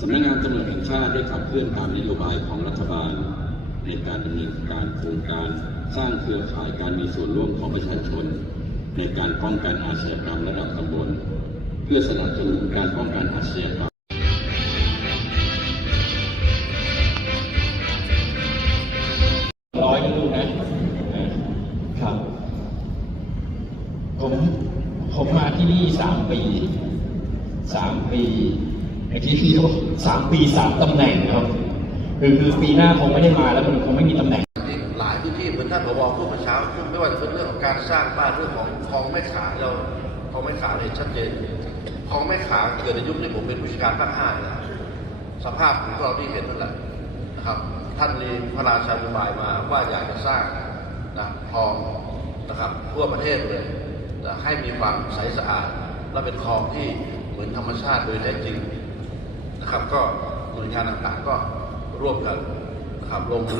สำนักงานตำรวจแห่งชาติได้ขับเคลื่อนตามนโยบายของรัฐบาล ในการดำเนินการโครงการสร้างเครือข่ายการมีส่วนร่วมของประชาชน ในการป้องกันอาชญากรรมระดับตำบล เพื่อสนับสนุนการป้องกันอาชญากรรมร้อยลูกนะเออครับผมผมมาที่นี่สามปี สามปีไอ้ที่พี่เขาสามปีสามตำแหน่งครับ คือคือปีหน้าคงไม่ได้มาแล้วมันคงไม่มีตำแหน่งหลายพื้นที่เหมือนท่านผบพูดเมื่อเช้าไม่ว่าจะเป็นเรื่องของการสร้างบ้านเรื่องของคลองแม่ขาเราคลองแม่ขาเนี่ยชัดเจนคลองแม่ขาเกิดในยุคที่ผมเป็นผู้จัดการภาคห้านะสภาพของเราที่เห็นนั่นแหละนะครับท่านมีพระราชานุบายมาว่าอยากจะสร้างนะคลองนะครับทั่วประเทศเลยนะให้มีความใสสะอาด และเป็นคลองที่เหมือนธรรมชาติโดยแท้จริงนะครับ ก็หน่วยงานต่างๆก็ร่วมกันนะครับลง